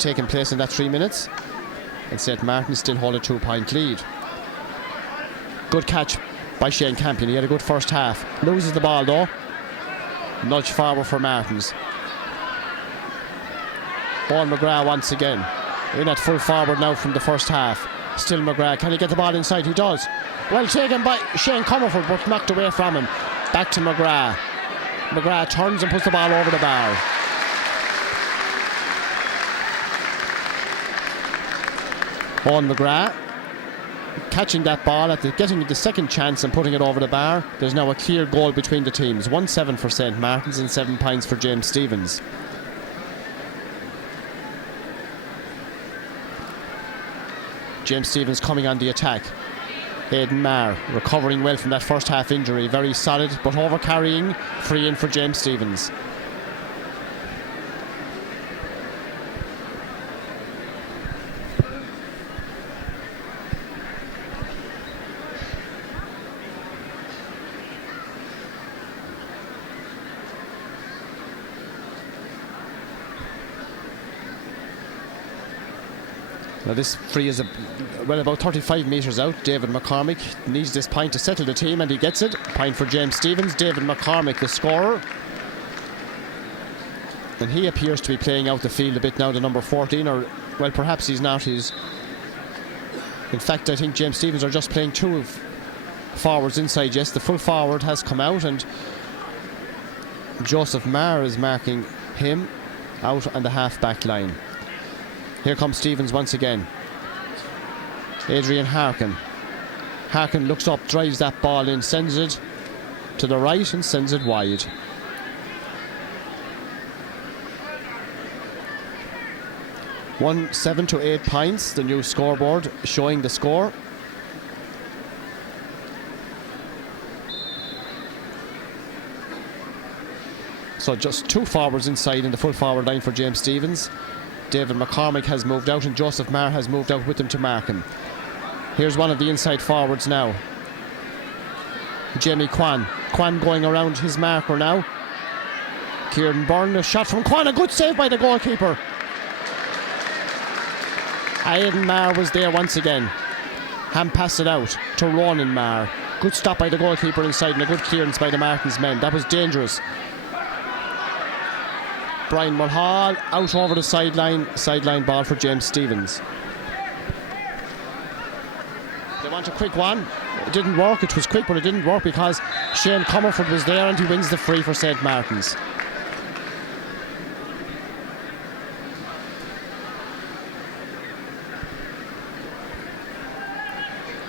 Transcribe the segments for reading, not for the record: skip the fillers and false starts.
taken place in that 3 minutes, and St. Martins still hold a 2-point lead. Good catch by Shane Campion. He had a good first half. Loses the ball though. Nudge forward for Martins. Owen McGrath once again in at full forward now from the first half. Still McGrath. Can he get the ball inside? He does. Well taken by Shane Comerford, but knocked away from him. Back to McGrath. McGrath turns and puts the ball over the bar. Owen McGrath catching that ball getting the second chance and putting it over the bar. There's now a clear goal between the teams. 1-7 for St. Martins and 7 points for James Stevens. James Stevens coming on the attack. Aidan Maher recovering well from that first half injury. Very solid but over carrying. Free in for James Stevens. Now this free is about 35 metres out. David McCormick needs this point to settle the team, and he gets it. Point for James Stevens. David McCormick, the scorer. And he appears to be playing out the field a bit now, the number 14, or, well, perhaps he's not. In fact, I think James Stevens are just playing 2 forwards inside. Yes, the full forward has come out, and Joseph Maher is marking him out on the half-back line. Here comes Stevens once again. Adrian Harkin. Harkin looks up, drives that ball in, sends it to the right and sends it wide. One 7 to 8 points, the new scoreboard showing the score. So just 2 forwards inside in the full forward line for James Stevens. David McCormick has moved out and Joseph Maher has moved out with him to mark him. Here's one of the inside forwards now. Jamie Kwan. Kwan going around his marker now. Kieran Byrne, a shot from Kwan, a good save by the goalkeeper. Aidan Maher was there once again. Hand passed it out to Ronan Maher. Good stop by the goalkeeper inside and a good clearance by the Martins men. That was dangerous. Brian Mulhall out over the sideline ball for James Stevens. They want a quick one. It didn't work. It was quick, but it didn't work because Shane Comerford was there and he wins the free for St. Martins.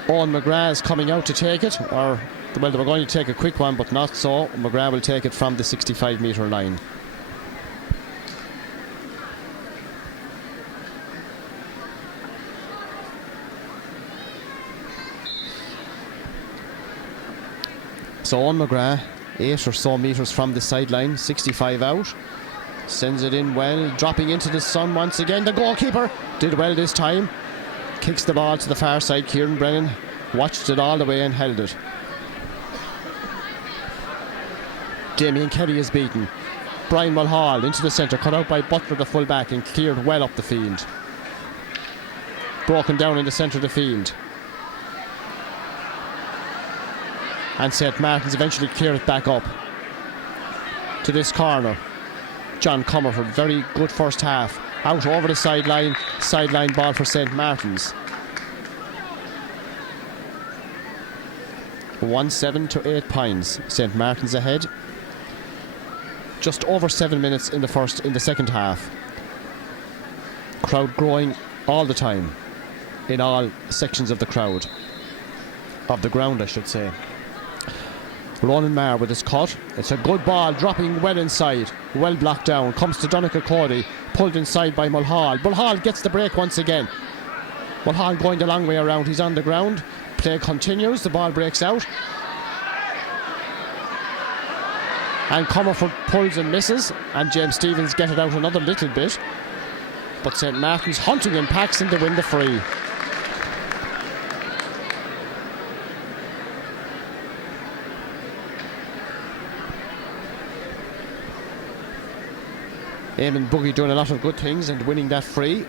Owen McGrath is coming out to take it, or well, they were going to take a quick one, but not so. McGrath will take it from the 65-metre line. So Owen McGrath, 8 or so metres from the sideline, 65 out. Sends it in well, dropping into the sun once again. The goalkeeper did well this time. Kicks the ball to the far side. Kieran Brennan watched it all the way and held it. Damien Kelly is beaten. Brian Mulhall into the centre, cut out by Butler, the full back, and cleared well up the field. Broken down in the centre of the field. And St. Martins eventually clear it back up to this corner. John Comerford, very good first half. Out over the sideline ball for St. Martins. 1-7 to 8 points. St. Martins ahead. Just over 7 minutes in the second half. Crowd growing all the time in all sections of the crowd. Of the ground, I should say. Ronan Maher with his cut. It's a good ball, dropping well inside. Well blocked down. Comes to Donncha Cody. Pulled inside by Mulhall. Mulhall gets the break once again. Mulhall going the long way around. He's on the ground. Play continues. The ball breaks out. And Comerford pulls and misses. And James Stevens get it out another little bit. But St. Martins hunting in Paxton to win the free. Eamon Boogie doing a lot of good things and winning that free.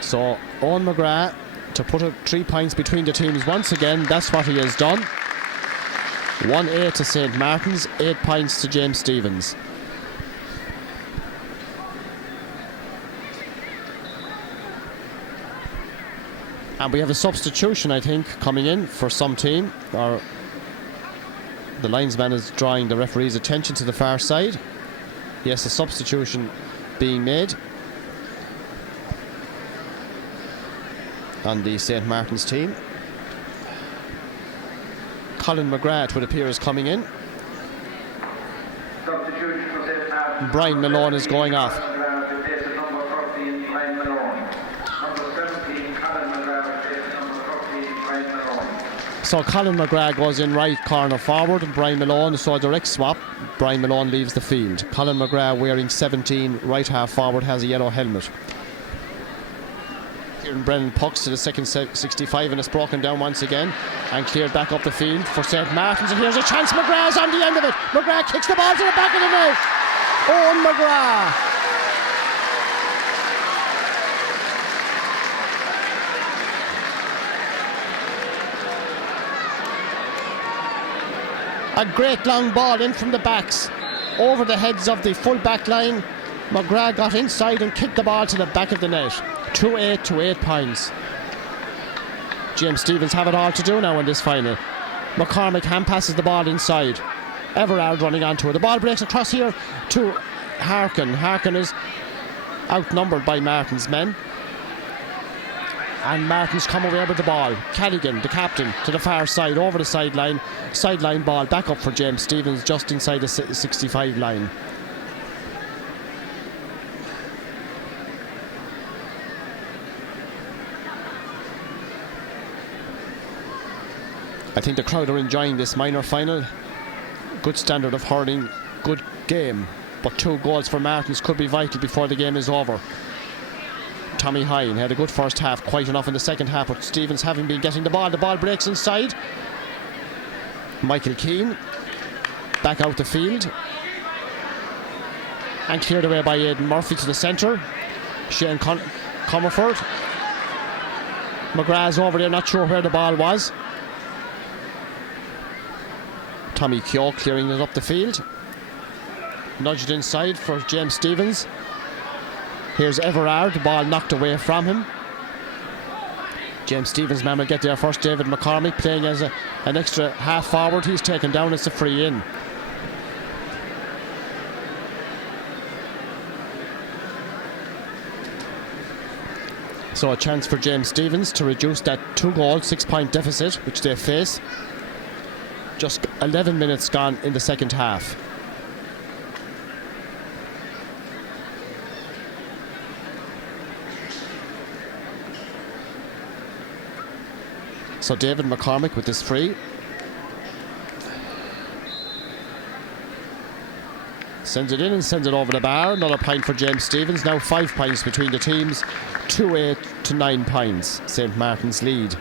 So Owen McGrath to put 3 points between the teams once again. That's what he has done. 1-8 to St. Martins, 8 points to James Stephens. And we have a substitution, I think, coming in for some team. Or the linesman is drawing the referee's attention to the far side. Yes, a substitution being made on the St. Martins team. Colin McGrath, it would appear, is coming in. Brian Malone is going off. So Colin McGrath goes in right corner forward and Brian Malone, so a direct swap. Brian Malone leaves the field. Colin McGrath, wearing 17, right half forward, has a yellow helmet. Kieran Brennan pucks to the second 65 and it's broken down once again and cleared back up the field for St. Martins, and here's a chance. McGrath's on the end of it. McGrath kicks the ball to the back of the net. Owen McGrath. A great long ball in from the backs over the heads of the full back line. McGrath got inside and kicked the ball to the back of the net. 2-8 to 8 points. James Stephens have it all to do now in this final. McCormick hand passes the ball inside. Everard running onto it. The ball breaks across here to Harkin. Harkin is outnumbered by Martin's men. And Martin's come away with the ball. Callaghan, the captain, to the far side, over the sideline. Sideline ball back up for James Stephens, just inside the 65 line. I think the crowd are enjoying this minor final. Good standard of hurling, good game. But 2 goals for Martins could be vital before the game is over. Tommy Hine had a good first half, quite enough in the second half, but Stephens having been getting the ball breaks inside. Michael Keane back out the field and cleared away by Aidan Murphy to the centre. Shane Comerford. McGrath's over there, not sure where the ball was. Tommy Keogh clearing it up the field. Nudged inside for James Stephens. Here's Everard, the ball knocked away from him. James Stephens' man will get there first. David McCormick playing as an extra half forward. He's taken down as a free in. So a chance for James Stephens to reduce that 2-goal, 6-point deficit which they face. Just 11 minutes gone in the second half. So David McCormick with this free. Sends it in and sends it over the bar. Another point for James Stephens. Now 5 points between the teams. 2-8 to 9 points. St. Martins lead.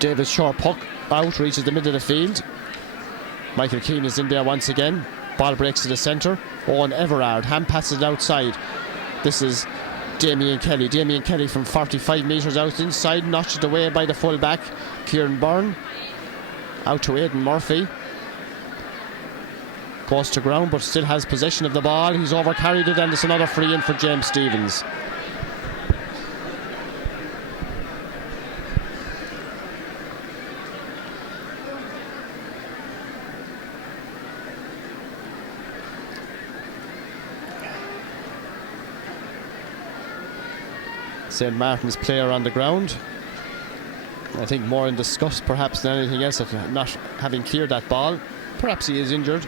David short puck out, reaches the middle of the field. Michael Keane is in there once again. Ball breaks to the centre. Owen Everard hand passes it outside. This is Damien Kelly. Damien Kelly from 45 metres out inside, notched away by the full back Kieran Byrne. Out to Aidan Murphy. Goes to ground but still has possession of the ball. He's overcarried it and it's another free in for James Stephens. St. Martin's player on the ground. I think more in disgust perhaps than anything else at not having cleared that ball. Perhaps he is injured,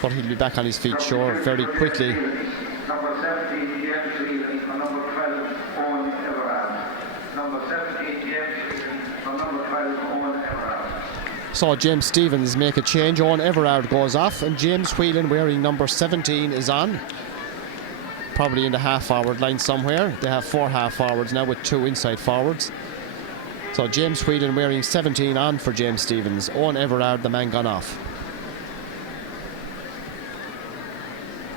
but he'll be back on his feet, sure, very quickly. Number 17, James Stephens, for number 12, Owen Everard. Number 17, James Stephens, for number 12, Owen Everard. Saw James Stevens make a change. Owen Everard goes off, and James Whelan, wearing number 17, is on. Probably in the half-forward line somewhere. They have 4 half-forwards now with 2 inside forwards. So James Whelan wearing 17 on for James Stevens. Owen Everard, the man gone off.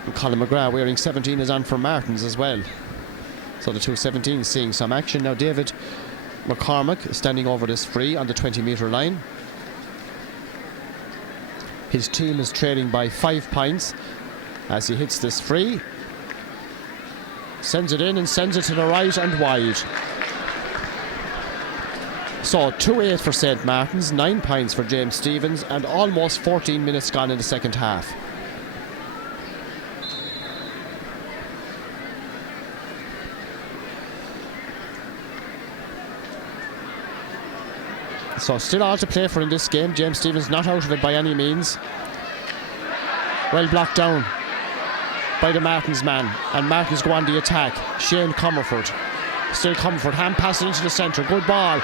And Colin McGrath wearing 17 is on for Martins as well. So the two 17s seeing some action. Now David McCormick standing over this free on the 20-metre line. His team is trailing by 5 points as he hits this free. Sends it in and sends it to the right and wide. So 2-8 for St. Martins, 9 points for James Stevens, and almost 14 minutes gone in the second half. So still all to play for in this game. James Stevens not out of it by any means. Well blocked down by the Martins man, and Martins go on the attack. Shane Comerford, still Comerford, hand pass it into the centre, good ball.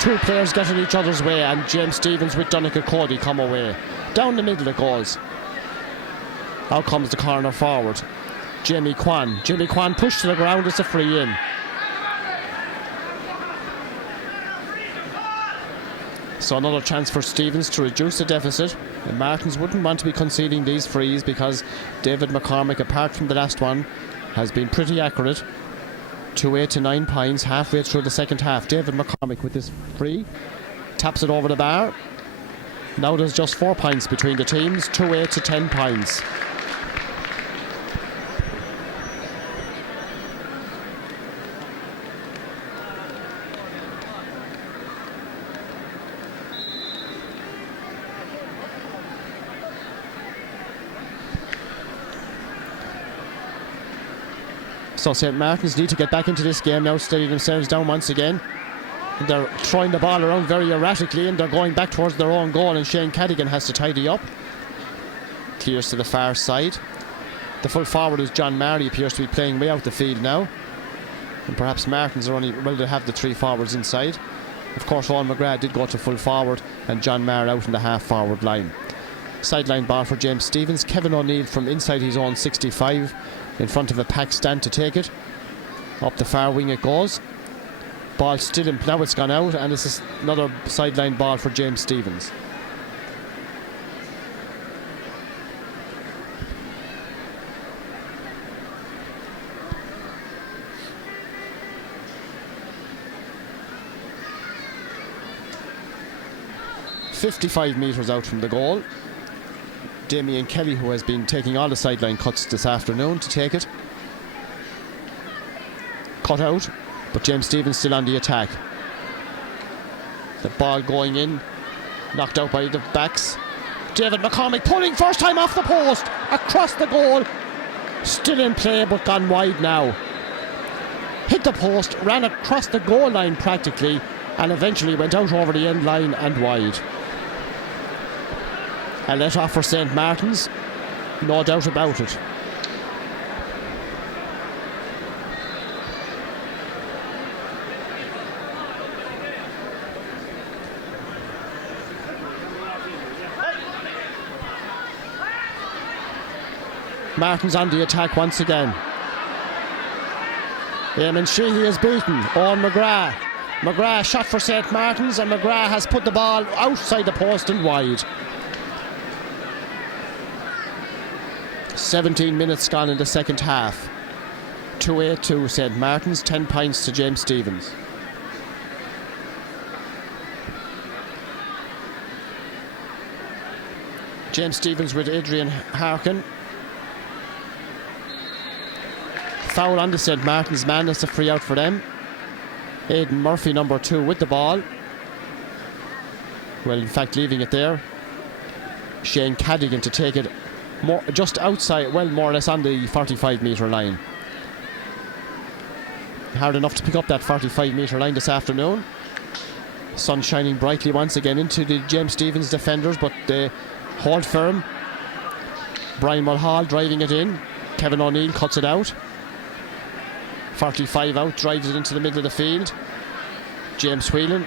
2 players get in each other's way, and James Stevens with Donncha Cody come away. Down the middle it goes. Out comes the corner forward. Jimmy Kwan pushed to the ground. It's a free in. So another chance for Stevens to reduce the deficit. And Martins wouldn't want to be conceding these frees because David McCormick, apart from the last one, has been pretty accurate. 2-8 to 9 points halfway through the second half. David McCormick with this free, taps it over the bar. Now there's just 4 points between the teams. 2-8 to 10 points. So St. Martins need to get back into this game now, steady themselves down once again. They're throwing the ball around very erratically, and they're going back towards their own goal, and Shane Cadigan has to tidy up. Clears to the far side. The full forward is John Marley, appears to be playing way out the field now. And perhaps Martins are only well to have the 3 forwards inside. Of course, Owen McGrath did go to full forward, and John Marr out in the half forward line. Sideline ball for James Stevens. Kevin O'Neill from inside his own 65 in front of a packed stand to take it. Up the far wing it goes. Ball still in, now it's gone out, and this is another sideline ball for James Stevens. .55 metres out from the goal. Damien Kelly, who has been taking all the sideline cuts this afternoon to take it. Cut out, but James Stevens still on the attack. The ball going in, knocked out by the backs. David McCormick pulling first time off the post, across the goal. Still in play, but gone wide now. Hit the post, ran across the goal line practically, and eventually went out over the end line and wide. A let off for St. Martins, no doubt about it. Martins on the attack once again. Eamon Sheehy is beaten. Owen McGrath. McGrath shot for St. Martins, and McGrath has put the ball outside the post and wide. 17 minutes gone in the second half. 2-8 to St. Martins, 10 points to James Stevens. James Stevens with Adrian Harkin. Foul on the St. Martins man, that's a free out for them. Aidan Murphy, number 2, with the ball. Well, in fact, leaving it there. Shane Cadigan to take it just outside, well, more or less on the 45 metre line. Hard enough to pick up that 45 metre line this afternoon. Sun shining brightly once again into the James Stevens defenders, but they hold firm. Brian Mulhall driving it in. Kevin O'Neill cuts it out. 45 out, drives it into the middle of the field. James Whelan